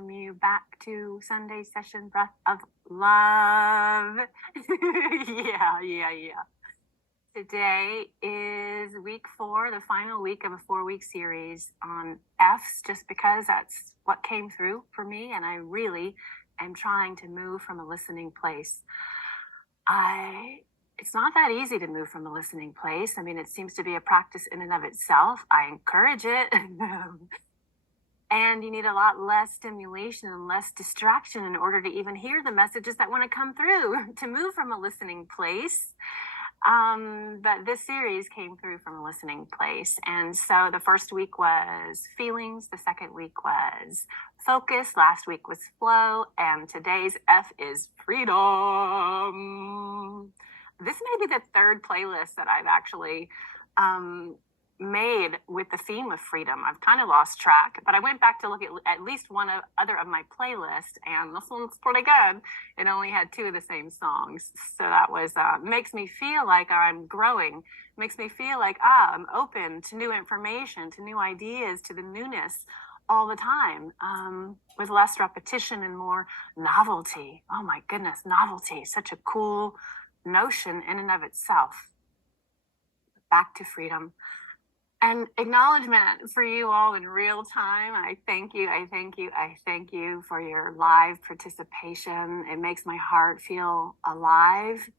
welcome you back to Sunday Session Breath of Love. Yeah. Today is week 4, the final week of a 4-week series on F's, just because that's what came through for me, and I really am trying to move from a listening place. It's not that easy to move from a listening place. I mean, it seems to be a practice in and of itself. I encourage it. And you need a lot less stimulation and less distraction in order to even hear the messages that want to come through to move from a listening place. But this series came through from a listening place. And so the first week was feelings. The second week was focus. Last week was flow. And today's F is freedom. This may be the third playlist that I've actually made with the theme of freedom. I've kind of lost track, but I went back to look at least one other of my playlists, and this one's pretty good. It only had 2 of the same songs. So that was, makes me feel like I'm growing, makes me feel like, I'm open to new information, to new ideas, to the newness all the time, with less repetition and more novelty. Oh my goodness, novelty, such a cool notion in and of itself. Back to freedom. And acknowledgement for you all in real time. I thank you for your live participation. It makes my heart feel alive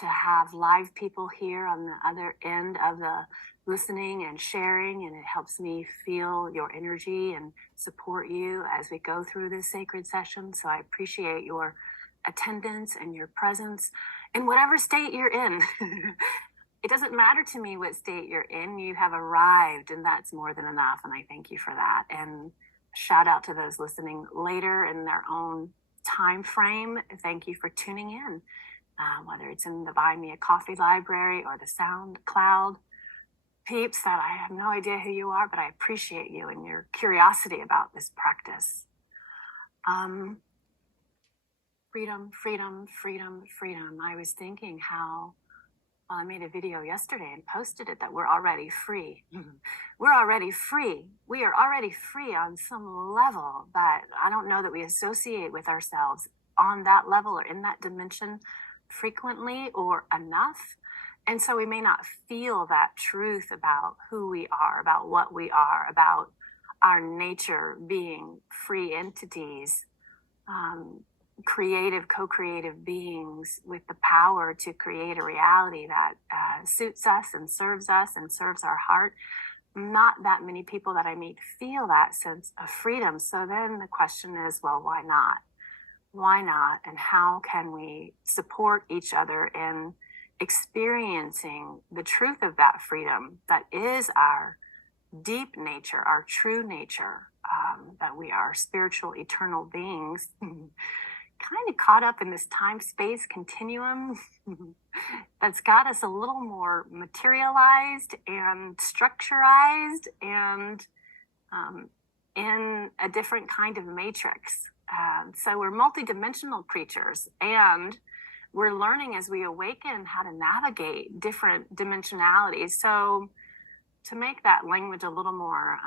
to have live people here on the other end of the listening and sharing, and it helps me feel your energy and support you as we go through this sacred session. So I appreciate your attendance and your presence in whatever state you're in. It doesn't matter to me what state you're in. You have arrived, and that's more than enough. And I thank you for that. And shout out to those listening later in their own time frame. Thank you for tuning in, whether it's in the Buy Me a Coffee library or the SoundCloud peeps that I have no idea who you are, but I appreciate you and your curiosity about this practice. Freedom. I was thinking how, I made a video yesterday and posted it, that we're already free. We're already free. We are already free on some level that I don't know that we associate with ourselves on that level or in that dimension frequently or enough. And so we may not feel that truth about who we are, about what we are, about our nature being free entities, creative, co-creative beings with the power to create a reality that suits us and serves our heart. Not that many people that I meet feel that sense of freedom. So then the question is, well, why not? Why not? And how can we support each other in experiencing the truth of that freedom that is our deep nature, our true nature, that we are spiritual, eternal beings, kind of caught up in this time-space continuum that's got us a little more materialized and structurized and in a different kind of matrix. So we're multidimensional creatures, and we're learning as we awaken how to navigate different dimensionalities. So to make that language a little more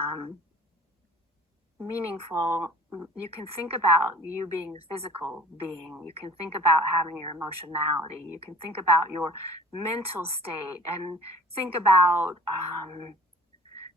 meaningful, you can think about you being a physical being. You can think about having your emotionality. You can think about your mental state and think about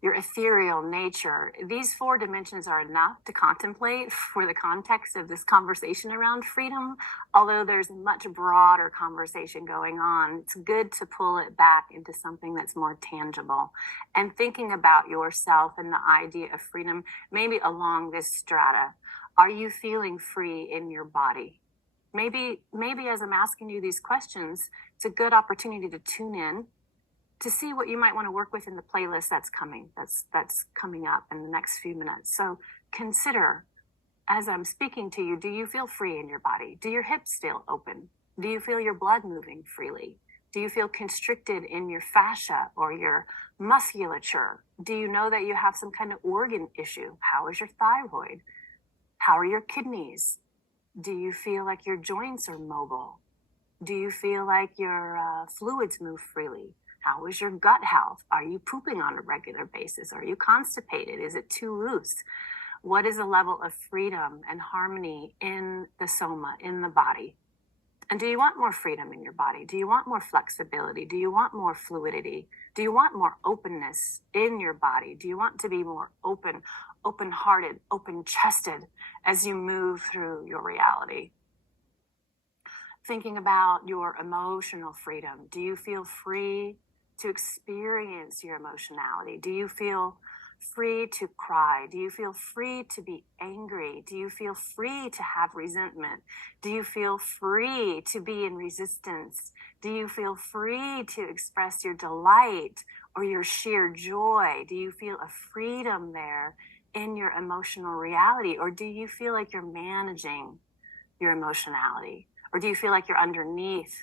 your ethereal nature. These 4 dimensions are enough to contemplate for the context of this conversation around freedom. Although there's a much broader conversation going on, it's good to pull it back into something that's more tangible and thinking about yourself and the idea of freedom, maybe along this strata. Are you feeling free in your body? Maybe as I'm asking you these questions, it's a good opportunity to tune in to see what you might want to work with in the playlist that's coming up in the next few minutes. So consider, as I'm speaking to you, do you feel free in your body? Do your hips feel open? Do you feel your blood moving freely? Do you feel constricted in your fascia or your musculature? Do you know that you have some kind of organ issue? How is your thyroid? How are your kidneys? Do you feel like your joints are mobile? Do you feel like your fluids move freely? How is your gut health? Are you pooping on a regular basis? Are you constipated? Is it too loose? What is the level of freedom and harmony in the soma, in the body? And do you want more freedom in your body? Do you want more flexibility? Do you want more fluidity? Do you want more openness in your body? Do you want to be more open, open-hearted, open-chested as you move through your reality? Thinking about your emotional freedom. Do you feel free to experience your emotionality? Do you feel free to cry? Do you feel free to be angry? Do you feel free to have resentment? Do you feel free to be in resistance? Do you feel free to express your delight or your sheer joy? Do you feel a freedom there in your emotional reality? Or do you feel like you're managing your emotionality? Or do you feel like you're underneath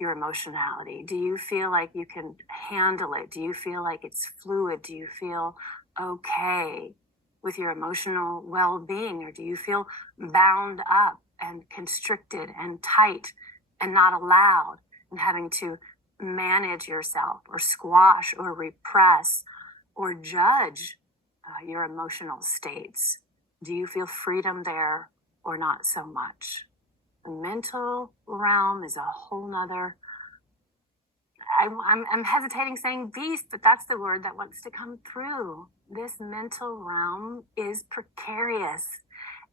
your emotionality? Do you feel like you can handle it? Do you feel like it's fluid? Do you feel okay with your emotional well-being? Or do you feel bound up and constricted and tight and not allowed and having to manage yourself or squash or repress or judge your emotional states? Do you feel freedom there or not so much? The mental realm is a whole nother. I'm hesitating saying beast, but that's the word that wants to come through. This mental realm is precarious.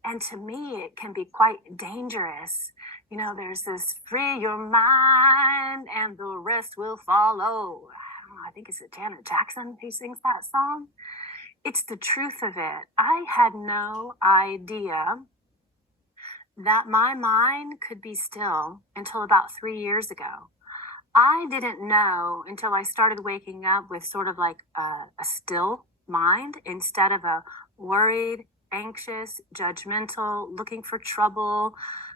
And to me, it can be quite dangerous. You know, there's this free your mind and the rest will follow. I don't know, I think it's Janet Jackson who sings that song. It's the truth of it. I had no idea that my mind could be still until about 3 years ago. I didn't know until I started waking up with sort of like a still mind instead of a worried, anxious, judgmental, looking for trouble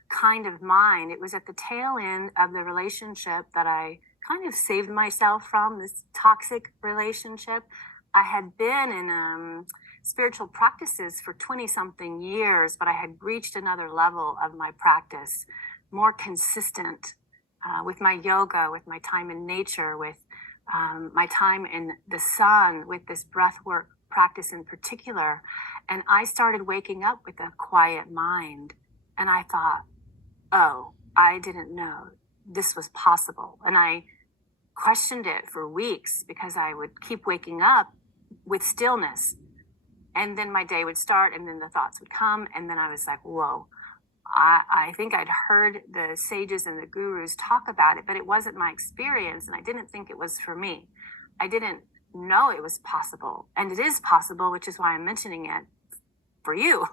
kind of mind. It was at the tail end of the relationship that I kind of saved myself from, this toxic relationship. I had been in spiritual practices for 20 something years, but I had reached another level of my practice, more consistent with my yoga, with my time in nature, with my time in the sun, with this breath work practice in particular. And I started waking up with a quiet mind. And I thought, oh, I didn't know this was possible. And I questioned it for weeks because I would keep waking up with stillness. And then my day would start and then the thoughts would come. And then I was like, whoa, I think I'd heard the sages and the gurus talk about it, but it wasn't my experience. And I didn't think it was for me. I didn't know it was possible. And it is possible, which is why I'm mentioning it for you,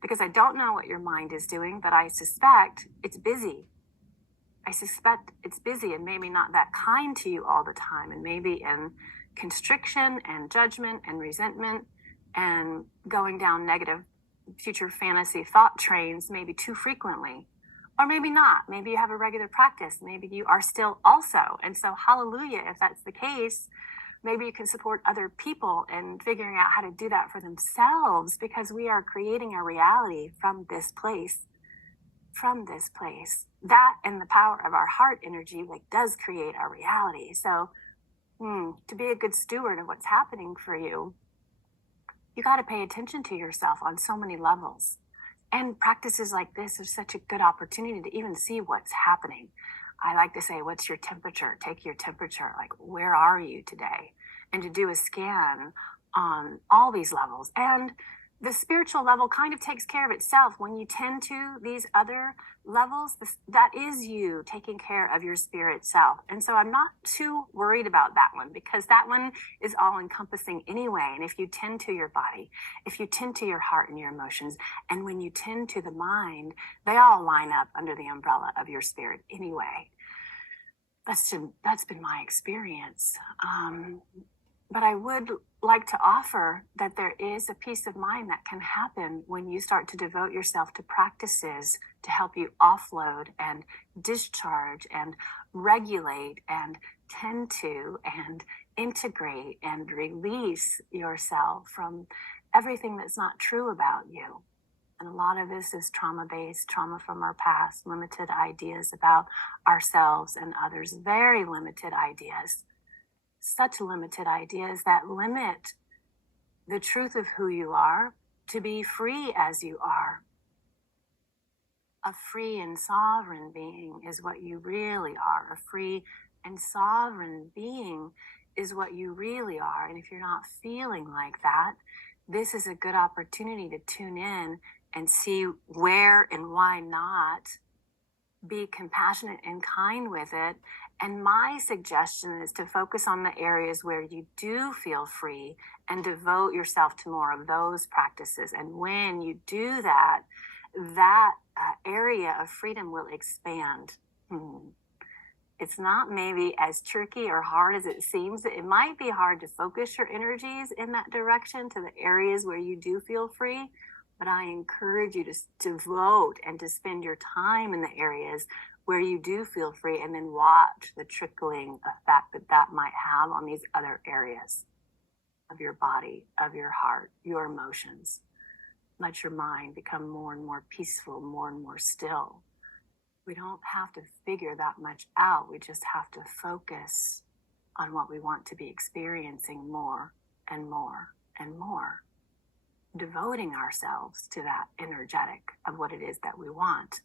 because I don't know what your mind is doing, but I suspect it's busy. I suspect it's busy and maybe not that kind to you all the time, and maybe in constriction and judgment and resentment and going down negative future fantasy thought trains maybe too frequently, or maybe not. Maybe you have a regular practice. Maybe you are still also. And so hallelujah, if that's the case, maybe you can support other people in figuring out how to do that for themselves, because we are creating a reality from this place. That and the power of our heart energy like does create our reality. So to be a good steward of what's happening for you, you got to pay attention to yourself on so many levels. And practices like this are such a good opportunity to even see what's happening. I like to say, what's your temperature? Take your temperature. Like, where are you today? And to do a scan on all these levels. And the spiritual level kind of takes care of itself. When you tend to these other levels, that is you taking care of your spirit self. And so I'm not too worried about that one, because that one is all encompassing anyway. And if you tend to your body, if you tend to your heart and your emotions, and when you tend to the mind, they all line up under the umbrella of your spirit anyway. That's been my experience. But I would like to offer that there is a peace of mind that can happen when you start to devote yourself to practices to help you offload and discharge and regulate and tend to and integrate and release yourself from everything that's not true about you. And a lot of this is trauma-based, trauma from our past, limited ideas about ourselves and others, very limited ideas. Such limited ideas that limit the truth of who you are to be free as you are. A free and sovereign being is what you really are. A free and sovereign being is what you really are. And if you're not feeling like that, this is a good opportunity to tune in and see where and why not. Be compassionate and kind with it. And my suggestion is to focus on the areas where you do feel free and devote yourself to more of those practices. And when you do that, that area of freedom will expand. It's not maybe as tricky or hard as it seems. It might be hard to focus your energies in that direction to the areas where you do feel free, but I encourage you to devote and to spend your time in the areas where you do feel free, and then watch the trickling effect that that might have on these other areas of your body, of your heart, your emotions. Let your mind become more and more peaceful, more and more still. We don't have to figure that much out. We just have to focus on what we want to be experiencing more and more and more, devoting ourselves to that energetic of what it is that we want.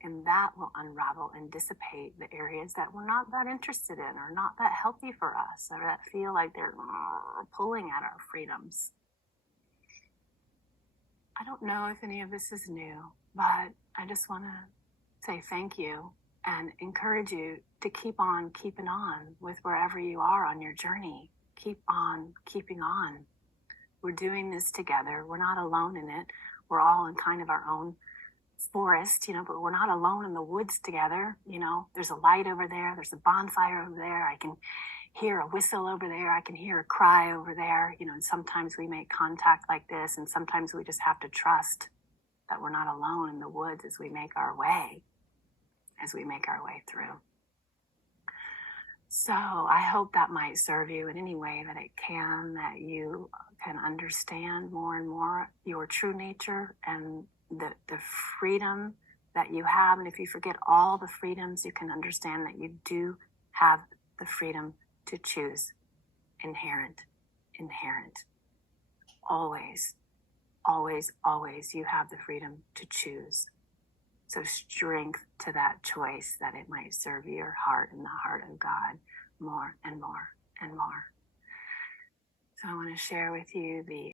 And that will unravel and dissipate the areas that we're not that interested in, or not that healthy for us, or that feel like they're pulling at our freedoms. I don't know if any of this is new, but I just want to say thank you and encourage you to keep on keeping on with wherever you are on your journey. Keep on keeping on. We're doing this together. We're not alone in it. We're all in kind of our own forest, but we're not alone in the woods together. There's a light over there. There's a bonfire over there. I can hear a whistle over there. I can hear a cry over there. And sometimes we make contact like this, and sometimes we just have to trust that we're not alone in the woods as we make our way through. So I hope that might serve you in any way that it can, that you can understand more and more your true nature and the freedom that you have. And if you forget all the freedoms, you can understand that you do have the freedom to choose. Inherent. Always, always, always, you have the freedom to choose. So strength to that choice, that it might serve your heart and the heart of God more and more and more. So I want to share with you the